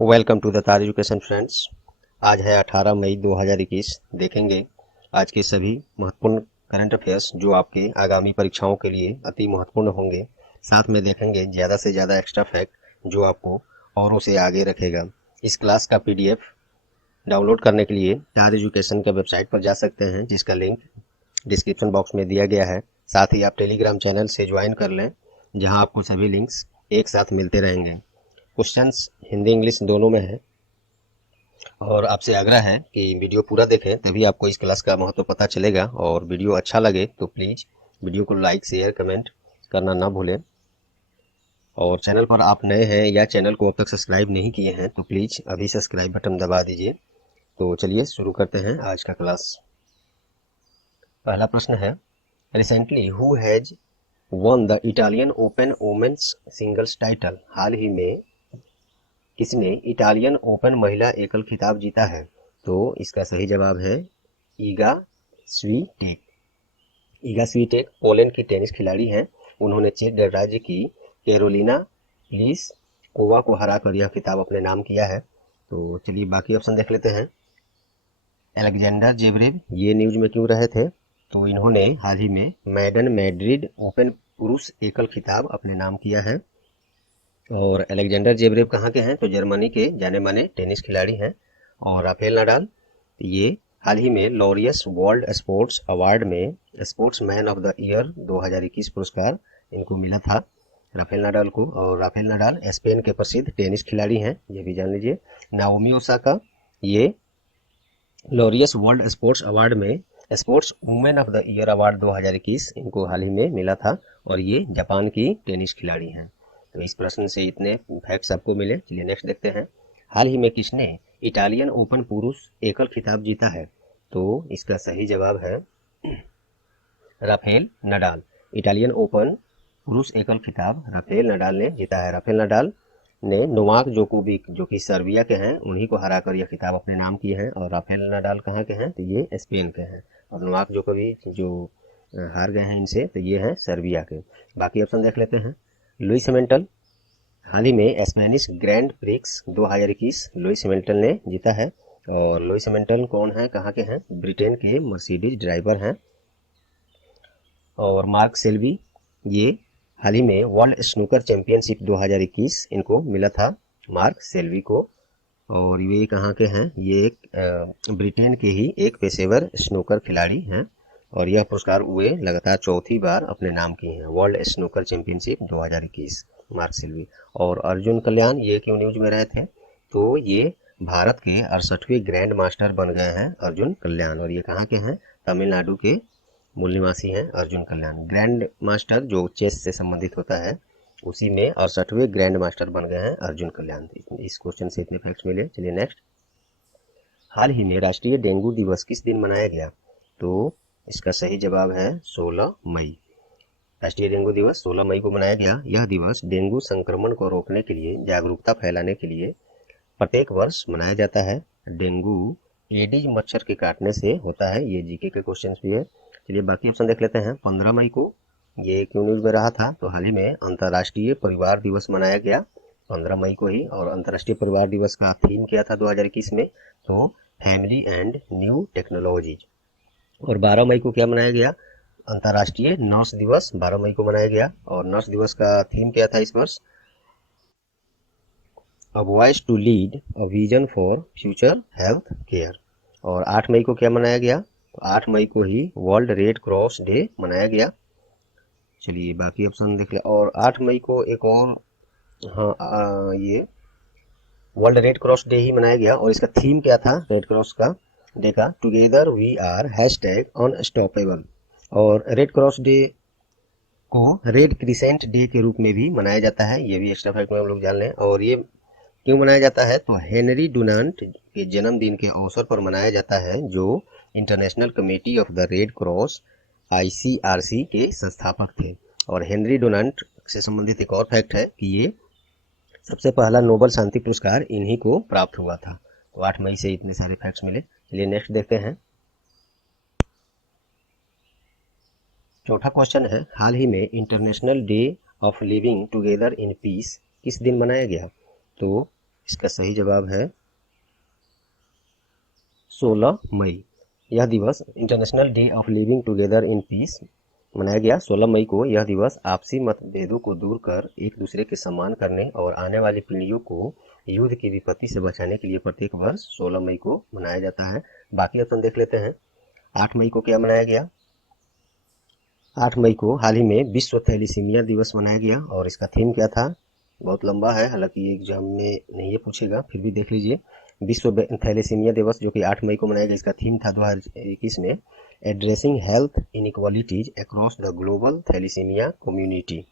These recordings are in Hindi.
Welcome to the Taj education friends. आज है 18 मई 2021। देखेंगे आज के सभी महत्वपूर्ण करंट अफेयर्स जो आपके आगामी परीक्षाओं के लिए अति महत्वपूर्ण होंगे। साथ में देखेंगे ज़्यादा से ज़्यादा एक्स्ट्रा फैक्ट जो आपको औरों से आगे रखेगा। इस क्लास का पीडीएफ डाउनलोड करने के लिए ताज एजुकेशन के वेबसाइट पर जा सकते हैं, जिसका लिंक डिस्क्रिप्शन बॉक्स में दिया गया है। साथ ही आप टेलीग्राम चैनल से ज्वाइन कर लें, जहाँ आपको सभी लिंक्स एक साथ मिलते रहेंगे। क्वेश्चंस हिंदी इंग्लिश दोनों में है और आपसे आग्रह है कि वीडियो पूरा देखें, तभी आपको इस क्लास का महत्व पता चलेगा। और वीडियो अच्छा लगे तो प्लीज़ वीडियो को लाइक शेयर कमेंट करना ना भूलें। और चैनल पर आप नए हैं या चैनल को अब तक सब्सक्राइब नहीं किए हैं तो प्लीज़ अभी सब्सक्राइब बटन दबा दीजिए। तो चलिए शुरू करते हैं आज का क्लास। पहला प्रश्न है, recently who has won the Italian Open women's singles title? हाल ही में किसने इटालियन ओपन महिला एकल खिताब जीता है? तो इसका सही जवाब है ईगा स्वीटेक। ईगा स्वीटेक पोलैंड की टेनिस खिलाड़ी हैं। उन्होंने चेक गणराज्य की कैरोलिना प्लिसकोवा को हराकर यह खिताब अपने नाम किया है। तो चलिए बाकी ऑप्शन देख लेते हैं। अलेक्जेंडर जेवरेव ये न्यूज में क्यों रहे थे? तो इन्होंने हाल ही में मैडन मैड्रिड ओपन पुरुष एकल खिताब अपने नाम किया है। और अलेक्जेंडर जेवरेव कहाँ के हैं? तो जर्मनी के जाने माने टेनिस खिलाड़ी हैं। और राफेल नाडाल ये हाल ही में लॉरियस वर्ल्ड स्पोर्ट्स अवार्ड में sports man of the year 2021 पुरस्कार इनको मिला था, राफेल नाडाल को। और राफेल नाडाल स्पेन के प्रसिद्ध टेनिस खिलाड़ी हैं, ये भी जान लीजिए। नाओमी ओसाका ये लॉरियस वर्ल्ड स्पोर्ट्स अवार्ड में sports women of the year award 2021 इनको हाल ही में मिला था और ये जापान की टेनिस खिलाड़ी हैं। तो इस प्रश्न से इतने फैक्ट्स आपको मिले। चलिए नेक्स्ट देखते हैं। हाल ही में किसने इटालियन ओपन पुरुष एकल खिताब जीता है? तो इसका सही जवाब है राफेल नडाल। इटालियन ओपन पुरुष एकल खिताब राफेल नडाल ने जीता है। राफेल नडाल ने नोवाक जोकोविक जो कि सर्बिया के हैं उन्हीं को हराकर यह खिताब अपने नाम किए हैं। और राफेल नडाल कहाँ के हैं? तो ये स्पेन के हैं। और नोवाक जोकोविक जो हार गए हैं इनसे, तो ये हैं सर्बिया के। बाकी ऑप्शन देख लेते हैं। लुइस हैमिल्टन हाल ही में Spanish grand prix 2021 Lewis Hamilton ने जीता है। और लुइस हैमिल्टन कौन है, कहाँ के हैं? ब्रिटेन के मर्सिडीज ड्राइवर हैं। और मार्क सेल्वी ये हाल ही में वर्ल्ड स्नूकर चैंपियनशिप 2021 इनको मिला था, मार्क सेल्वी को। और ये कहाँ के हैं? ये एक ब्रिटेन के ही एक पेशेवर स्नूकर खिलाड़ी हैं और यह पुरस्कार वे लगातार चौथी बार अपने नाम किए हैं, world snooker championship 2021 Mark Selby. और अर्जुन कल्याण ये क्यों न्यूज में रहे थे? तो ये भारत के 68वें ग्रैंड मास्टर बन गए हैं अर्जुन कल्याण। और ये कहाँ के हैं? तमिलनाडु के मूल निवासी हैं अर्जुन कल्याण। ग्रैंड मास्टर जो चेस से संबंधित होता है उसी में 68वें ग्रैंड मास्टर बन गए हैं अर्जुन कल्याण। इस क्वेश्चन से इतने फैक्ट्स मिले। चलिए नेक्स्ट। हाल ही में राष्ट्रीय डेंगू दिवस किस दिन मनाया गया? तो इसका सही जवाब है 16 मई। राष्ट्रीय डेंगू दिवस 16 मई को मनाया गया। यह दिवस डेंगू संक्रमण को रोकने के लिए जागरूकता फैलाने के लिए प्रत्येक वर्ष मनाया जाता है। डेंगू एडिज मच्छर के काटने से होता है। ये जीके के क्वेश्चन भी है। चलिए बाकी ऑप्शन देख लेते हैं। 15 मई को ये क्यों न्यूज में रहा था? तो हाल ही में अंतर्राष्ट्रीय परिवार दिवस मनाया गया 15 मई को ही। और अंतर्राष्ट्रीय परिवार दिवस का थीम क्या था 2021 में? तो फैमिली एंड न्यू टेक्नोलॉजीज। और 12 मई को क्या मनाया गया? अंतर्राष्ट्रीय नर्स दिवस 12 मई को मनाया गया। और नर्स दिवस का थीम क्या था इस वर्ष? A voice to lead a vision for future health care. और 8 मई को क्या मनाया गया? तो 8 मई को ही वर्ल्ड रेड क्रॉस डे मनाया गया। चलिए बाकी ऑप्शन देख ले। और 8 मई को एक और ये वर्ल्ड रेड क्रॉस डे ही मनाया गया। और इसका थीम क्या था रेड क्रॉस का डे का? Together we are #unstoppable. और रेड क्रॉस डे को रेड क्रिसेंट डे के रूप में भी मनाया जाता है। ये भी एक्स्ट्रा फैक्ट में हम लोग जान लें। और ये क्यों मनाया जाता है? तो हेनरी डुनांट के जन्मदिन के अवसर पर मनाया जाता है, जो international committee of the red cross ICRC के संस्थापक थे। और हेनरी डोनाल्ड से संबंधित एक और फैक्ट है कि ये सबसे पहला नोबल शांति पुरस्कार इन्हीं को प्राप्त हुआ था। तो 8 मई से इतने सारे फैक्ट्स मिले। चलिए नेक्स्ट देखते हैं। चौथा क्वेश्चन है, हाल ही में international day of living together in peace किस दिन मनाया गया? तो इसका सही जवाब है 16 मई। यह दिवस international day of living together in peace मनाया गया 16 मई को। यह दिवस आपसी मतभेदों को दूर कर एक दूसरे के सम्मान करने और आने वाली पीढ़ियों को युद्ध की विपत्ति से बचाने के लिए प्रत्येक वर्ष 16 मई को मनाया जाता है। बाकी ऑप्शन देख लेते हैं। 8 मई को क्या मनाया गया? 8 मई को हाल ही में विश्व थैलीसीमिया दिवस मनाया गया और इसका थीम क्या था? बहुत लंबा है, हालांकि ये एग्जाम में नहीं ये पूछेगा, फिर भी देख लीजिए। विश्व थैलीसीमिया दिवस जो कि 8 मई को मनाया गया, इसका थीम था 2021 में addressing health inequalities across the global thalassaemia community.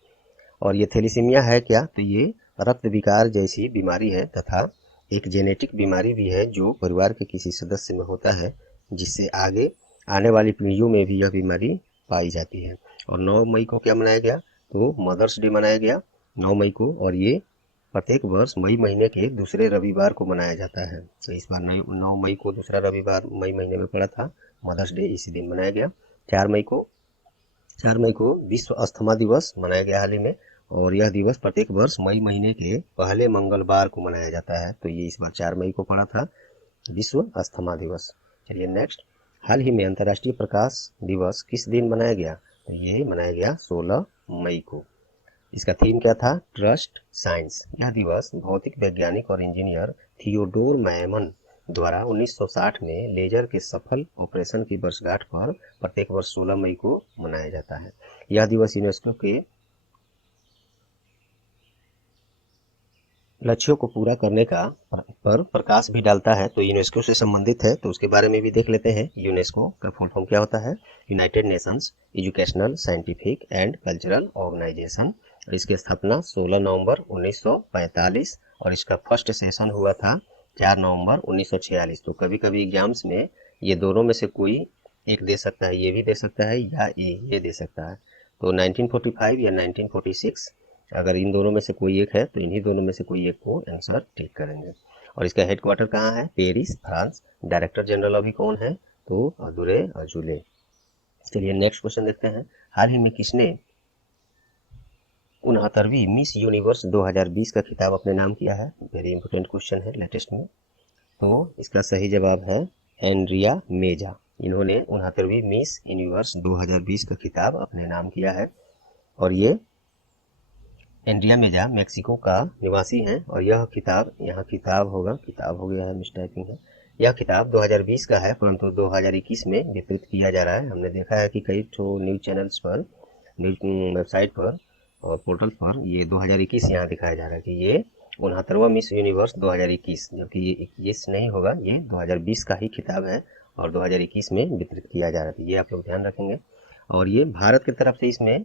और ये थैलीसीमिया है क्या? तो ये रक्त विकार जैसी बीमारी है तथा एक जेनेटिक बीमारी भी है जो परिवार के किसी सदस्य में होता है, जिससे आगे आने वाली पीढ़ियों में भी यह बीमारी पाई जाती है। और 9 मई को क्या मनाया गया? तो मदर्स डे मनाया गया 9 मई को, और ये प्रत्येक वर्ष मई महीने के दूसरे रविवार को मनाया जाता है। तो इस बार 9 मई को दूसरा रविवार मई महीने में पड़ा था, मदर्स डे इसी दिन मनाया गया। 4 मई को विश्व अस्थमा दिवस मनाया गया हाल ही में, और यह दिवस प्रत्येक वर्ष मई महीने के पहले मंगलवार को मनाया जाता है। तो ये इस बार 4 मई को पड़ा था, विश्व अस्थमा दिवस। चलिए नेक्स्ट, हाल ही में अंतर्राष्ट्रीय प्रकाश दिवस किस दिन मनाया गया? तो ये मनाया गया 16 मई को। इसका थीम क्या था? Trust science. यह दिवस भौतिक वैज्ञानिक और इंजीनियर थियोडोर मैमन द्वारा 1960 में लेजर के सफल ऑपरेशन की वर्षगांठ पर प्रत्येक वर्ष 16 मई को मनाया जाता है। यह दिवस यूनेस्को के लक्ष्यों को पूरा करने का पर प्रकाश भी डालता है। तो यूनेस्को से संबंधित है, तो उसके बारे में भी देख लेते हैं। यूनेस्को का फुल फॉर्म क्या होता है? United Nations educational, scientific and cultural organisation. और इसकी स्थापना 16 नवंबर 1945 और इसका फर्स्ट सेशन हुआ था 4 नवंबर 1946। तो कभी कभी एग्जाम्स में ये दोनों में से कोई एक दे सकता है, ये भी दे सकता है या ये दे सकता है। तो 1945 या 1946, अगर इन दोनों में से कोई एक है तो इन्हीं दोनों में से कोई एक को आंसर टिक करेंगे। और इसका हेडक्वार्टर कहाँ है? Paris, France. डायरेक्टर जनरल अभी कौन है? तो अदुरे अजूले। चलिए नेक्स्ट क्वेश्चन देखते हैं। हाल ही में किसने 69वीं मिस यूनिवर्स 2020 का खिताब अपने नाम किया है? वेरी इंपोर्टेंट क्वेश्चन है लेटेस्ट में। तो इसका सही जवाब है एंड्रिया मेजा। इन्होंने 69वीं मिस यूनिवर्स 2020 का खिताब अपने नाम किया है। और ये एंड्रिया मेजा मेक्सिको का निवासी हैं। और यह खिताब, यहाँ किताब होगा, किताब हो गया है, मिसटाइपिंग है। यह खिताब 2020 का है, परंतु 2021 में वितरित किया जा रहा है। हमने देखा है कि कई तो न्यूज चैनल्स पर, न्यूज वेबसाइट पर और पोर्टल पर ये 2021 यहाँ दिखाया जा रहा है कि ये 69वां मिस यूनिवर्स 2021, जबकि ये 21 नहीं होगा, ये 2020 का ही खिताब है और 2021 में वितरित किया जा रहा है। ये आप लोग ध्यान रखेंगे। और ये भारत की तरफ से इसमें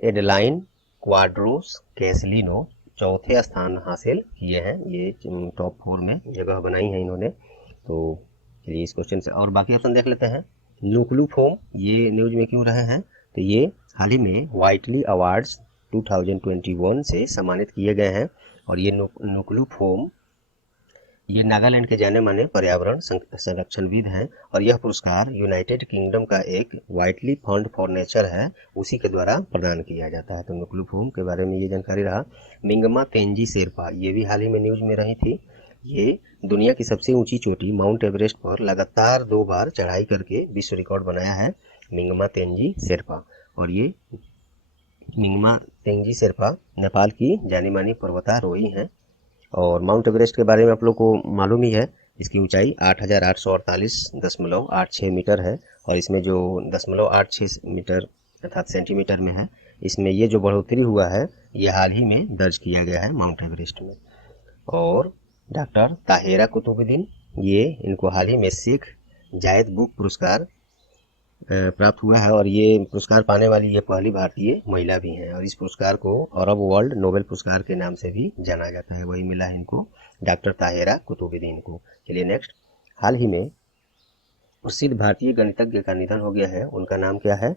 एडलाइन क्वाड्रोस कैसलिनो चौथे स्थान हासिल किए हैं। ये टॉप 4 में जगह बनाई है इन्होंने। तो चलिए इस क्वेश्चन से और बाकी ऑप्शन देख लेते हैं। नुक्लू फोम ये न्यूज में क्यों रहे हैं? तो ये हाल ही में वाइटली अवार्ड्स 2021 से सम्मानित किए गए हैं। और ये नुक्लू फोम ये नागालैंड के जाने माने पर्यावरण संरक्षणविद हैं। और यह पुरस्कार यूनाइटेड किंगडम का एक वाइटली फंड फॉर नेचर है, उसी के द्वारा प्रदान किया जाता है। तो नुक्लूफोम के बारे में ये जानकारी रहा। मिंगमा तेंजी शेरपा ये भी हाल ही में न्यूज में रही थी। ये दुनिया की सबसे ऊंची चोटी माउंट एवरेस्ट पर लगातार 2 बार चढ़ाई करके विश्व रिकॉर्ड बनाया है मिंगमा तेंजी शेरपा। और ये मिंगमा तेंजी शेरपा नेपाल की जानी मानी पर्वतारोही हैं। और माउंट एवरेस्ट के बारे में आप लोग को मालूम ही है, इसकी ऊंचाई 8,848.86 मीटर है। और इसमें जो 0.86 मीटर अर्थात सेंटीमीटर में है, इसमें ये जो बढ़ोतरी हुआ है ये हाल ही में दर्ज किया गया है माउंट एवरेस्ट में। और डॉक्टर ताहेरा कुतुबुद्दीन ये इनको हाल ही में शेख जायद बुक पुरस्कार प्राप्त हुआ है। और ये पुरस्कार पाने वाली ये पहली भारतीय महिला भी हैं। और इस पुरस्कार को अरब वर्ल्ड नोबेल पुरस्कार के नाम से भी जाना जाता है, वही मिला है इनको, डॉक्टर ताहेरा कुतुबुद्दीन को। चलिए नेक्स्ट, हाल ही में प्रसिद्ध भारतीय गणितज्ञ का निधन हो गया है, उनका नाम क्या है?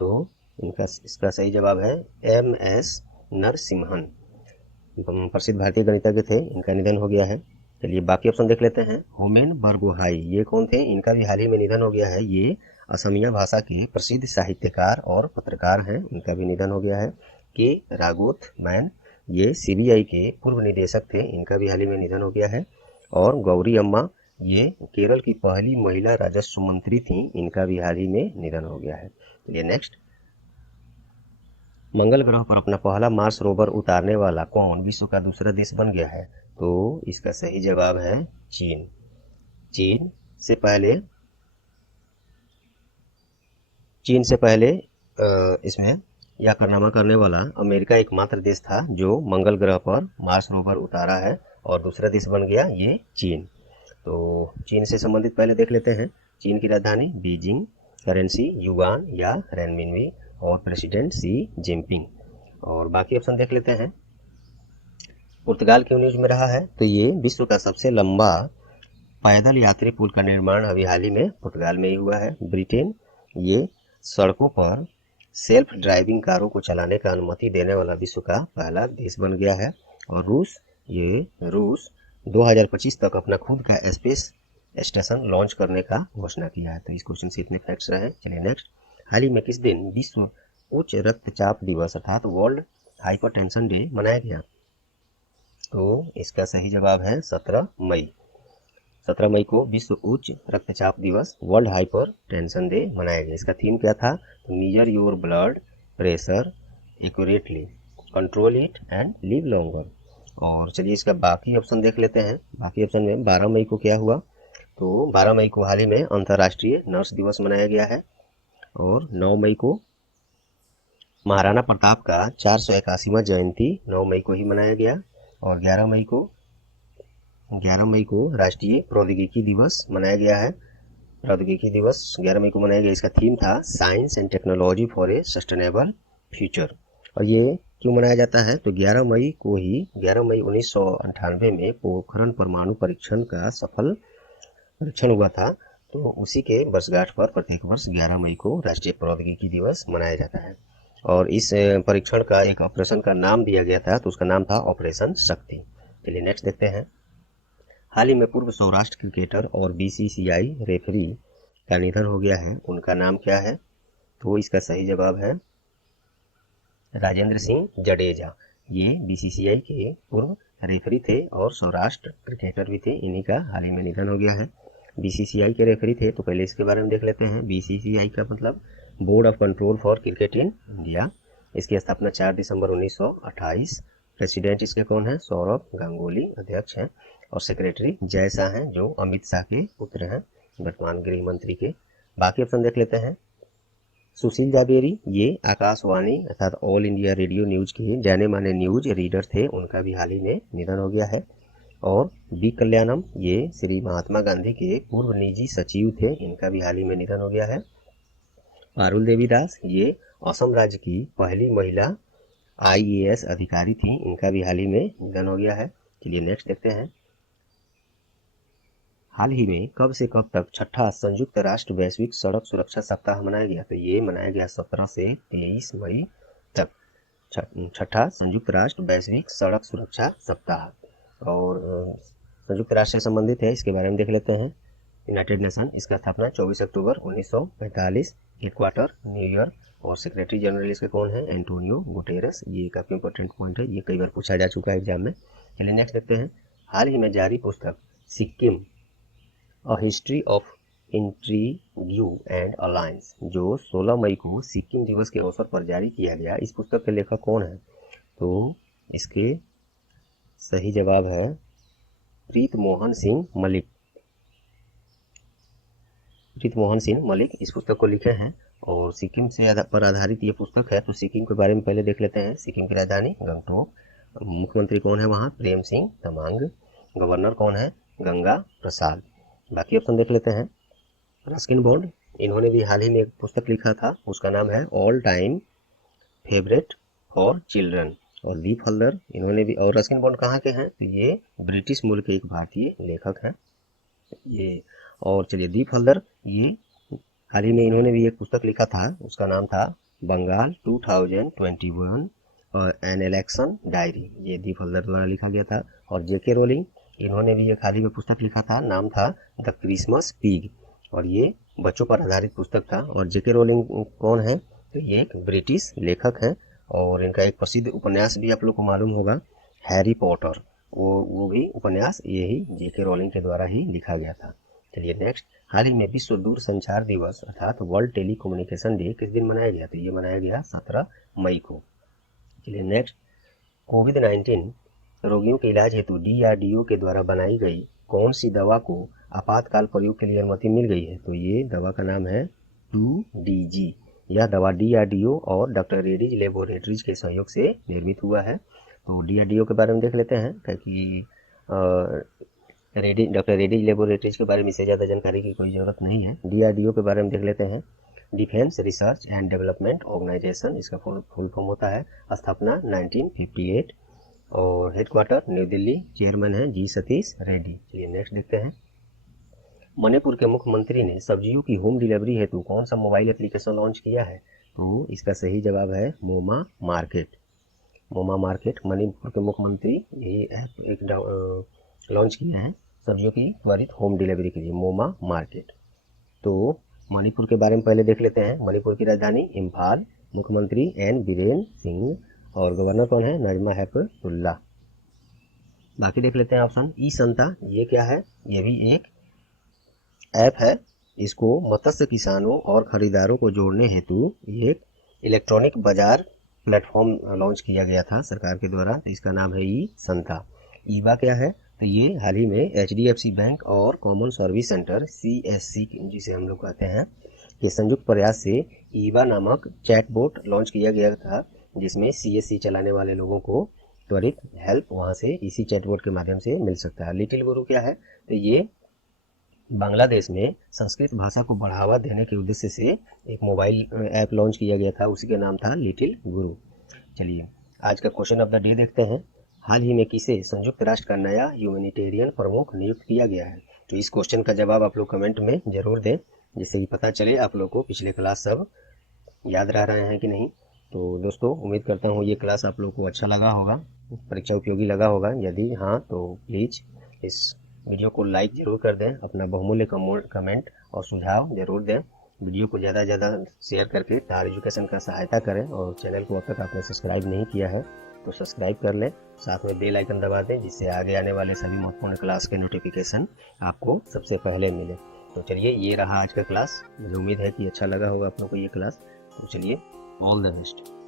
तो इसका सही जवाब है MS नरसिम्हन। प्रसिद्ध भारतीय गणितज्ञ थे, इनका निधन हो गया है। चलिए बाकी ऑप्शन देख लेते हैं। होमेन बरगोहाई ये कौन थे, इनका भी हाल ही में निधन हो गया है। ये असमिया भाषा के प्रसिद्ध साहित्यकार और पत्रकार हैं, इनका भी निधन हो गया है। के रागोथ मैन ये सीबीआई के पूर्व निदेशक थे, इनका भी हाल ही में निधन हो गया है। और गौरी अम्मा ये केरल की पहली महिला राजस्व मंत्री थी, इनका भी हाल ही में निधन हो गया है। चलिए नेक्स्ट, मंगल ग्रह पर अपना पहला मार्स रोवर उतारने वाला कौन विश्व का दूसरा देश बन गया है, तो इसका सही जवाब है चीन। चीन से पहले इसमें यह कारनामा करने वाला अमेरिका एकमात्र देश था जो मंगल ग्रह पर मार्स रोवर उतारा है, और दूसरा देश बन गया ये चीन। तो चीन से संबंधित पहले देख लेते हैं। चीन की राजधानी बीजिंग, करेंसी युआन या रेनमिनवी, और प्रेसिडेंट शी जिनपिंग। और बाकी ऑप्शन देख लेते हैं। पुर्तगाल क्यों न्यूज में रहा है, तो ये विश्व का सबसे लंबा पैदल यात्री पुल का निर्माण अभी हाल ही में पुर्तगाल में ही हुआ है। ब्रिटेन ये सड़कों पर सेल्फ ड्राइविंग कारों को चलाने का अनुमति देने वाला विश्व का पहला देश बन गया है। और रूस 2025 तक अपना खुद का स्पेस स्टेशन लॉन्च करने का घोषणा किया है। तो इस क्वेश्चन से इतने फैक्ट्स रहे। चलिए नेक्स्ट, हाल ही में किस दिन विश्व उच्च रक्तचाप दिवस अर्थात वर्ल्ड हाइपरटेंशन डे मनाया गया, तो इसका सही जवाब है 17 मई। 17 मई को विश्व उच्च रक्तचाप दिवस वर्ल्ड हाइपर टेंशन डे मनाया गया। इसका थीम क्या था, तो measure your blood pressure accurately, control it and live longer. और चलिए इसका बाकी ऑप्शन देख लेते हैं। बाकी ऑप्शन में 12 मई को क्या हुआ, तो 12 मई को हाल ही में अंतर्राष्ट्रीय नर्स दिवस मनाया गया है। और 9 मई को महाराणा प्रताप का 481वां जयंती 9 मई को ही मनाया गया। और 11 मई को राष्ट्रीय प्रौद्योगिकी दिवस मनाया गया है। प्रौद्योगिकी दिवस 11 मई को मनाया गया। इसका थीम था science and technology for a sustainable future. और ये क्यों मनाया जाता है, तो 11 मई 1998 में पोखरण परमाणु परीक्षण का सफल परीक्षण हुआ था, तो उसी के वर्षगांठ पर प्रत्येक वर्ष 11 मई को राष्ट्रीय प्रौद्योगिकी दिवस मनाया जाता है। और इस परीक्षण का एक ऑपरेशन का नाम दिया गया था, तो उसका नाम था ऑपरेशन शक्ति। चलिए नेक्स्ट देखते हैं। हाल ही में पूर्व सौराष्ट्र क्रिकेटर और बीसीसीआई रेफरी का निधन हो गया है, उनका नाम क्या है, तो इसका सही जवाब है राजेंद्र सिंह जडेजा। ये बीसीसीआई के पूर्व रेफरी थे और सौराष्ट्र क्रिकेटर भी थे, इन्हीं का हाल ही में निधन हो गया है। बीसीसीआई के रेफरी थे, तो पहले इसके बारे में देख लेते हैं। बीसीसीआई का मतलब board of control for cricket in India. इसकी स्थापना 4 दिसंबर 1928। प्रेसिडेंट इसके कौन है, सौरभ गांगुली अध्यक्ष हैं। और सेक्रेटरी जय शाह हैं, जो अमित शाह के पुत्र हैं, वर्तमान गृह मंत्री के। बाकी ऑप्शन देख लेते हैं। सुशील जावेरी ये आकाशवाणी अर्थात ऑल इंडिया रेडियो न्यूज के जाने माने न्यूज रीडर थे, उनका भी हाल ही में निधन हो गया है। और बी कल्याणम ये श्री महात्मा गांधी के पूर्व निजी सचिव थे, इनका भी हाल ही में निधन हो गया है। पारुल देवी दास ये असम राज्य की पहली महिला IAS अधिकारी थी, इनका भी हाल ही में निधन हो गया है। चलिए नेक्स्ट देखते हैं। हाल ही में कब से कब तक छठा संयुक्त राष्ट्र वैश्विक सड़क सुरक्षा सप्ताह मनाया गया, तो ये मनाया गया 17 से 23 मई तक, छठा संयुक्त राष्ट्र वैश्विक सड़क सुरक्षा सप्ताह। और संयुक्त राष्ट्र से संबंधित है, इसके बारे में देख लेते हैं। यूनाइटेड नेशन, इसका स्थापना 24 अक्टूबर 1945, हेडक्वार्टर न्यूयॉर्क। और सेक्रेटरी जनरल इसके कौन है, एंटोनियो गुटेरस। ये काफ़ी इंपॉर्टेंट पॉइंट है, ये कई बार पूछा जा चुका है एग्जाम में। चलिए नेक्स्ट देखते हैं। हाल ही में जारी पुस्तक Sikkim a history of intrigue and alliance, जो 16 मई को सिक्किम दिवस के अवसर पर जारी किया गया, इस पुस्तक के लेखक कौन है, तो इसके सही जवाब है प्रीत मोहन सिंह मलिक। प्रीत मोहन सिंह मलिक इस पुस्तक को लिखे हैं। और सिक्किम से पर आधारित ये पुस्तक है। तो सिक्किम के बारे में पहले देख लेते हैं। सिक्किम की राजधानी गंगटोक। मुख्यमंत्री कौन है वहाँ, प्रेम सिंह तमांग। गवर्नर कौन है, गंगा प्रसाद। बाकी ऑप्शन देख लेते हैं। रस्किन बॉन्ड, इन्होंने भी हाल ही में एक पुस्तक लिखा था, उसका नाम है all time favourite for children. और दीप हल्दर, इन्होंने भी, और रस्किन बॉन्ड कहाँ के हैं, तो ये ब्रिटिश मूल के एक भारतीय लेखक हैं ये। और चलिए दीप हल्दर, ये हाल ही में इन्होंने भी एक पुस्तक लिखा था, उसका नाम था बंगाल 2021 एन इलेक्शन डायरी, ये दीप हल्दर द्वारा लिखा गया था। और जेके रोलिंग, इन्होंने भी एक हाल ही में पुस्तक लिखा था, नाम था द क्रिसमस पिग, और ये बच्चों पर आधारित पुस्तक था। और जेके रोलिंग कौन है, तो ये एक ब्रिटिश लेखक है, और इनका एक प्रसिद्ध उपन्यास भी आप लोग को मालूम होगा, हैरी पॉटर, वो भी उपन्यास यही जेके रोलिंग के द्वारा ही लिखा गया था। चलिए नेक्स्ट, हाल ही में विश्व दूर संचार दिवस अर्थात वर्ल्ड टेलीकम्युनिकेशन डे किस दिन मनाया गया, तो ये मनाया गया 17 मई को। चलिए नेक्स्ट, कोविड-19 रोगियों के इलाज हेतु डीआरडीओ के द्वारा बनाई गई कौन सी दवा को आपातकाल प्रयोग के लिए अनुमति मिल गई है, तो ये दवा का नाम है 2DG। यह दवा डीआरडीओ और डॉक्टर रेड्डीज लेबोरेटरीज के सहयोग से निर्मित हुआ है। तो डीआरडीओ के बारे में देख लेते हैं, क्योंकि डॉक्टर रेड्डीज लेबोरेटरीज के बारे में इससे ज़्यादा जानकारी की कोई ज़रूरत नहीं है। डीआरडीओ के बारे में देख लेते हैं, defence research and development organisation, इसका फुल फॉर्म होता है। स्थापना 1958 और हेडक्वार्टर न्यू दिल्ली, चेयरमैन है जी सतीश रेड्डी। चलिए नेक्स्ट देखते हैं, मणिपुर के मुख्यमंत्री ने सब्जियों की होम डिलीवरी हेतु कौन सा मोबाइल एप्लीकेशन लॉन्च किया है, तो इसका सही जवाब है मोमा मार्केट। मोमा मार्केट, मणिपुर के मुख्यमंत्री ये ऐप एक लॉन्च किया है सब्जियों की त्वरित होम डिलीवरी के लिए, मोमा मार्केट। तो मणिपुर के बारे में पहले देख लेते हैं, मणिपुर की राजधानी इम्फाल, मुख्यमंत्री एन बीरेन सिंह, और गवर्नर कौन है, नजमा हेपतुल्ला। बाकी देख लेते हैं ऑप्शन, ई संता ये क्या है, ये भी एक ऐप है। इसको मत्स्य किसानों और खरीदारों को जोड़ने हेतु एक इलेक्ट्रॉनिक बाजार प्लेटफॉर्म लॉन्च किया गया था सरकार के द्वारा, तो इसका नाम है ई संता। ईवा क्या है, तो ये हाल ही में HDFC बैंक और कॉमन सर्विस सेंटर CSC जिसे हम लोग कहते हैं के संयुक्त प्रयास से ईवा नामक चैटबॉट लॉन्च किया गया था, जिसमें CSC चलाने वाले लोगों को त्वरित हेल्प वहां से इसी चैटबॉट के माध्यम से मिल सकता है। लिटिल गुरु क्या है, तो ये बांग्लादेश में संस्कृत भाषा को बढ़ावा देने के उद्देश्य से एक मोबाइल ऐप लॉन्च किया गया था, उसी का नाम था लिटिल गुरु। चलिए आज का क्वेश्चन ऑफ द डे देखते हैं, हाल ही में किसे संयुक्त राष्ट्र का नया ह्यूमैनिटेरियन प्रमुख नियुक्त किया गया है, तो इस क्वेश्चन का जवाब आप लोग कमेंट में जरूर दें, जिससे कि पता चले आप लोग को पिछले क्लास सब याद रह रहे हैं कि नहीं। तो दोस्तों उम्मीद करता हूँ ये क्लास आप लोग को अच्छा लगा होगा, परीक्षा उपयोगी लगा होगा। यदि हाँ तो प्लीज़ इस वीडियो को लाइक जरूर कर दें, अपना बहुमूल्य कमेंट और सुझाव जरूर दें। वीडियो को ज़्यादा से ज़्यादा शेयर करके तार एजुकेशन का सहायता करें, और चैनल को अब तक आपने सब्सक्राइब नहीं किया है तो सब्सक्राइब कर लें, साथ में बेल आइकन दबा दें, जिससे आगे आने वाले सभी महत्वपूर्ण क्लास के नोटिफिकेशन आपको सबसे पहले मिले। तो चलिए ये रहा आज का क्लास, मुझे उम्मीद है कि अच्छा लगा होगा आप लोगों को ये क्लास। तो चलिए ऑल द बेस्ट।